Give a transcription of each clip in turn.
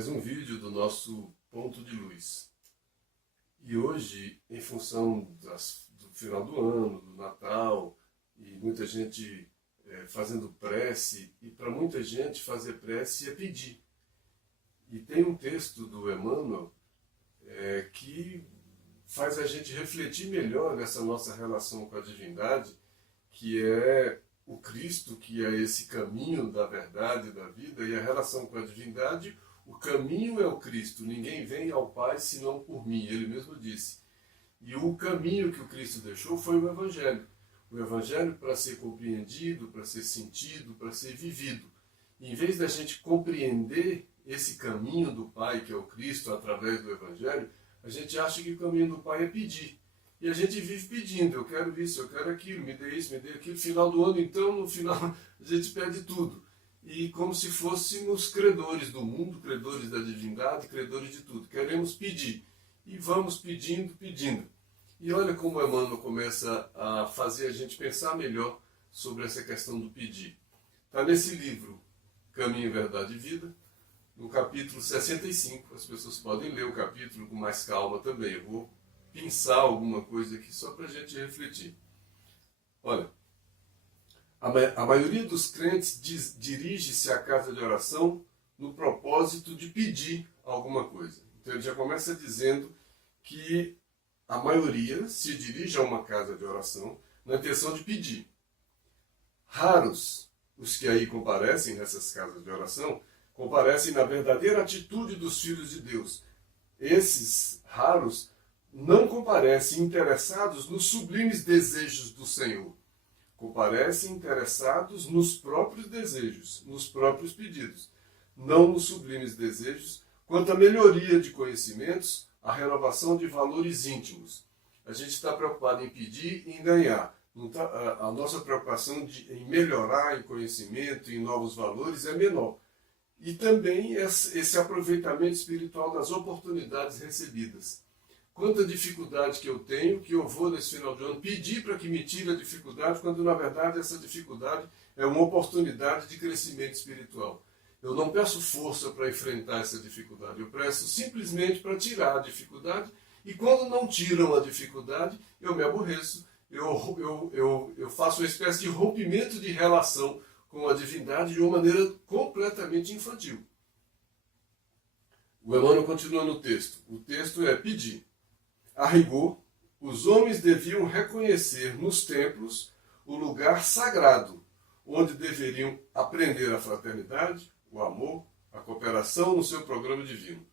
mais um vídeo do nosso Ponto de Luz. E hoje, em função do final do ano, do Natal, e muita gente fazendo prece, e para muita gente fazer prece é pedir. E tem um texto do Emmanuel que faz a gente refletir melhor nessa nossa relação com a divindade, que é o Cristo, que é esse caminho da verdade, da vida, e a relação com a divindade, o caminho é o Cristo, ninguém vem ao Pai senão por mim, ele mesmo disse. E o caminho que o Cristo deixou foi o Evangelho. O Evangelho para ser compreendido, para ser sentido, para ser vivido. E em vez da gente compreender esse caminho do Pai, que é o Cristo, através do Evangelho, a gente acha que o caminho do Pai é pedir. E a gente vive pedindo, eu quero isso, eu quero aquilo, me dê isso, me dê aquilo. Final do ano, então, no final, a gente pede tudo. E como se fôssemos credores do mundo, credores da divindade, credores de tudo. Queremos pedir. E vamos pedindo, pedindo. E olha como o Emmanuel começa a fazer a gente pensar melhor sobre essa questão do pedir. Está nesse livro, Caminho, Verdade e Vida, no capítulo 65. As pessoas podem ler o capítulo com mais calma também. Eu vou pensar alguma coisa aqui só para a gente refletir. Olha, a maioria dos crentes dirige-se à casa de oração no propósito de pedir alguma coisa. Então ele já começa dizendo que a maioria se dirige a uma casa de oração na intenção de pedir. Raros os que aí comparecem nessas casas de oração, comparecem na verdadeira atitude dos filhos de Deus. Esses raros não comparecem interessados nos sublimes desejos do Senhor. Comparecem interessados nos próprios desejos, nos próprios pedidos, não nos sublimes desejos, quanto à melhoria de conhecimentos, a renovação de valores íntimos. A gente está preocupado em pedir e em ganhar. A nossa preocupação em melhorar em conhecimento, em novos valores, é menor. E também esse aproveitamento espiritual das oportunidades recebidas. Quanta dificuldade que eu tenho, que eu vou nesse final de ano pedir para que me tire a dificuldade, quando na verdade essa dificuldade é uma oportunidade de crescimento espiritual. Eu não peço força para enfrentar essa dificuldade, eu peço simplesmente para tirar a dificuldade, e quando não tiram a dificuldade, eu me aborreço, eu faço uma espécie de rompimento de relação com a divindade de uma maneira completamente infantil. O Emmanuel continua no texto. O texto é pedir. A rigor, os homens deviam reconhecer nos templos o lugar sagrado, onde deveriam aprender a fraternidade, o amor, a cooperação no seu programa divino.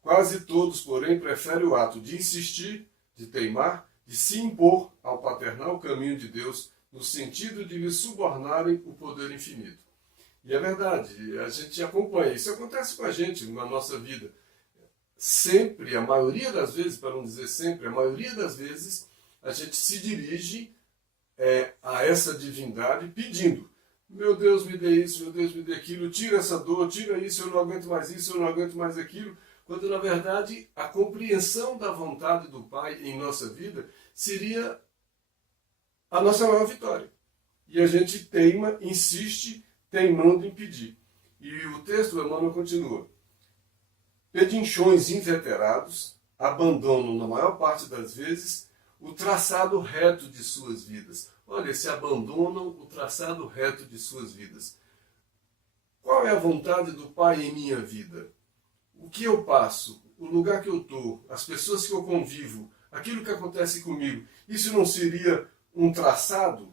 Quase todos, porém, preferem o ato de insistir, de teimar, de se impor ao paternal caminho de Deus, no sentido de lhe subornarem o poder infinito. E é verdade, a gente acompanha, isso acontece com a gente na nossa vida. Sempre, a maioria das vezes, para não dizer sempre, a maioria das vezes, a gente se dirige a essa divindade pedindo: meu Deus, me dê isso, meu Deus, me dê aquilo, tira essa dor, tira isso, eu não aguento mais isso, eu não aguento mais aquilo. Quando, na verdade, a compreensão da vontade do Pai em nossa vida seria a nossa maior vitória. E a gente teima, insiste, teimando em pedir. E o texto do Emmanuel continua. Pedinchões inveterados abandonam, na maior parte das vezes, o traçado reto de suas vidas. Olha, se abandonam o traçado reto de suas vidas. Qual é a vontade do Pai em minha vida? O que eu passo? O lugar que eu estou? As pessoas que eu convivo? Aquilo que acontece comigo? Isso não seria um traçado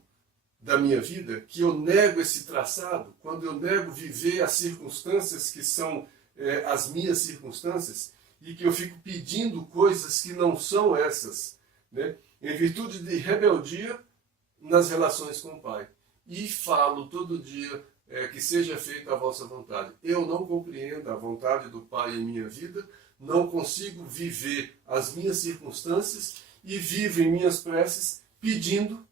da minha vida? Que eu nego esse traçado? Quando eu nego viver as circunstâncias que são as minhas circunstâncias, e que eu fico pedindo coisas que não são essas, né? Em virtude de rebeldia nas relações com o Pai. E falo todo dia que seja feita a vossa vontade. Eu não compreendo a vontade do Pai em minha vida, não consigo viver as minhas circunstâncias e vivo em minhas preces pedindo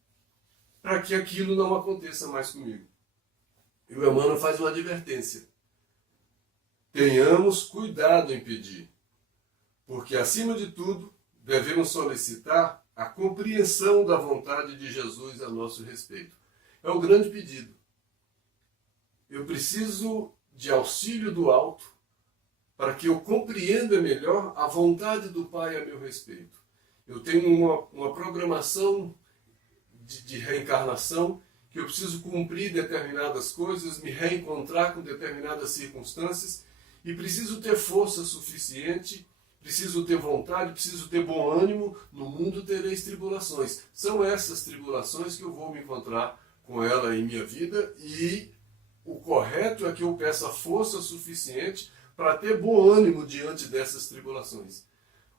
para que aquilo não aconteça mais comigo. E o Emmanuel faz uma advertência. Tenhamos cuidado em pedir, porque, acima de tudo, devemos solicitar a compreensão da vontade de Jesus a nosso respeito. É o grande pedido. Eu preciso de auxílio do alto para que eu compreenda melhor a vontade do Pai a meu respeito. Eu tenho uma programação de reencarnação, que eu preciso cumprir determinadas coisas, me reencontrar com determinadas circunstâncias, e preciso ter força suficiente, preciso ter vontade, preciso ter bom ânimo. No mundo tereis tribulações. São essas tribulações que eu vou me encontrar com ela em minha vida, e o correto é que eu peça força suficiente para ter bom ânimo diante dessas tribulações.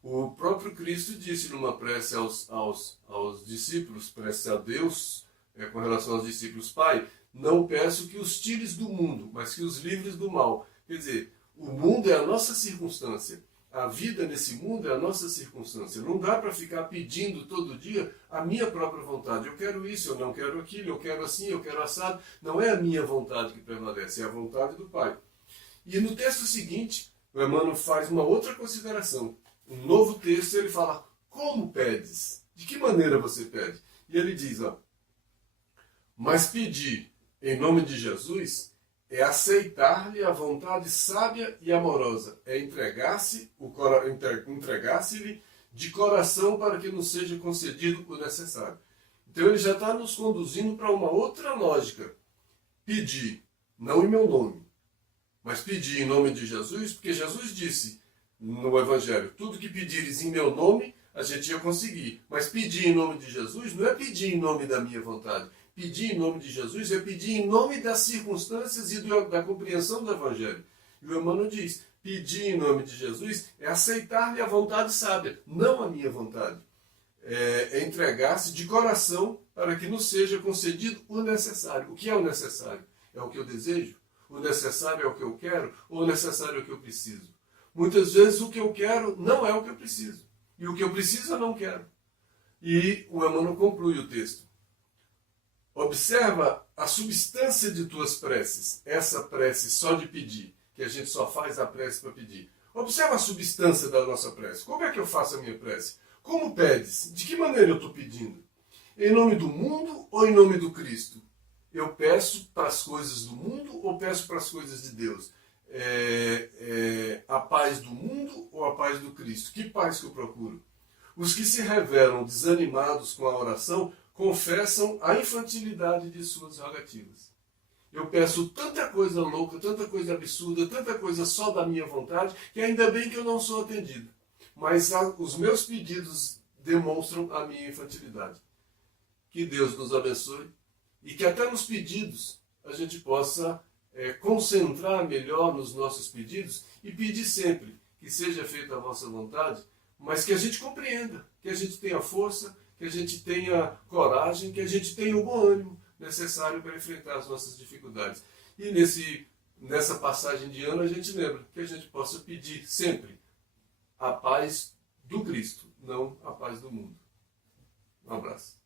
O próprio Cristo disse numa prece aos discípulos, prece a Deus, com relação aos discípulos: Pai, não peço que os tires do mundo, mas que os livres do mal. Quer dizer, o mundo é a nossa circunstância. A vida nesse mundo é a nossa circunstância. Não dá para ficar pedindo todo dia a minha própria vontade. Eu quero isso, eu não quero aquilo, eu quero assim, eu quero assado. Não é a minha vontade que prevalece, é a vontade do Pai. E no texto seguinte, o Emmanuel faz uma outra consideração. Um novo texto, ele fala: como pedes? De que maneira você pede? E ele diz, mas pedir em nome de Jesus é aceitar-lhe a vontade sábia e amorosa, é entregar-se-lhe de coração para que nos seja concedido o necessário. Então ele já está nos conduzindo para uma outra lógica. Pedir, não em meu nome, mas pedir em nome de Jesus, porque Jesus disse no Evangelho: tudo que pedires em meu nome, a gente ia conseguir. Mas pedir em nome de Jesus não é pedir em nome da minha vontade. Pedir em nome de Jesus é pedir em nome das circunstâncias e da compreensão do Evangelho. E o Emmanuel diz: pedir em nome de Jesus é aceitar-lhe a vontade sábia, não a minha vontade. É entregar-se de coração para que nos seja concedido o necessário. O que é o necessário? É o que eu desejo? O necessário é o que eu quero? Ou o necessário é o que eu preciso? Muitas vezes o que eu quero não é o que eu preciso. E o que eu preciso eu não quero. E o Emmanuel conclui o texto: observa a substância de tuas preces. Essa prece só de pedir, que a gente só faz a prece para pedir. Observa a substância da nossa prece. Como é que eu faço a minha prece? Como pedes? De que maneira eu estou pedindo? Em nome do mundo ou em nome do Cristo? Eu peço para as coisas do mundo ou peço para as coisas de Deus? A paz do mundo ou a paz do Cristo? Que paz que eu procuro? Os que se revelam desanimados com a oração confessam a infantilidade de suas rogativas. Eu peço tanta coisa louca, tanta coisa absurda, tanta coisa só da minha vontade, que ainda bem que eu não sou atendido. Mas os meus pedidos demonstram a minha infantilidade. Que Deus nos abençoe e que até nos pedidos a gente possa concentrar melhor nos nossos pedidos e pedir sempre que seja feita a vossa vontade, mas que a gente compreenda, que a gente tenha força, que a gente tenha coragem, que a gente tenha o bom ânimo necessário para enfrentar as nossas dificuldades. E nessa passagem de ano a gente lembra que a gente possa pedir sempre a paz do Cristo, não a paz do mundo. Um abraço.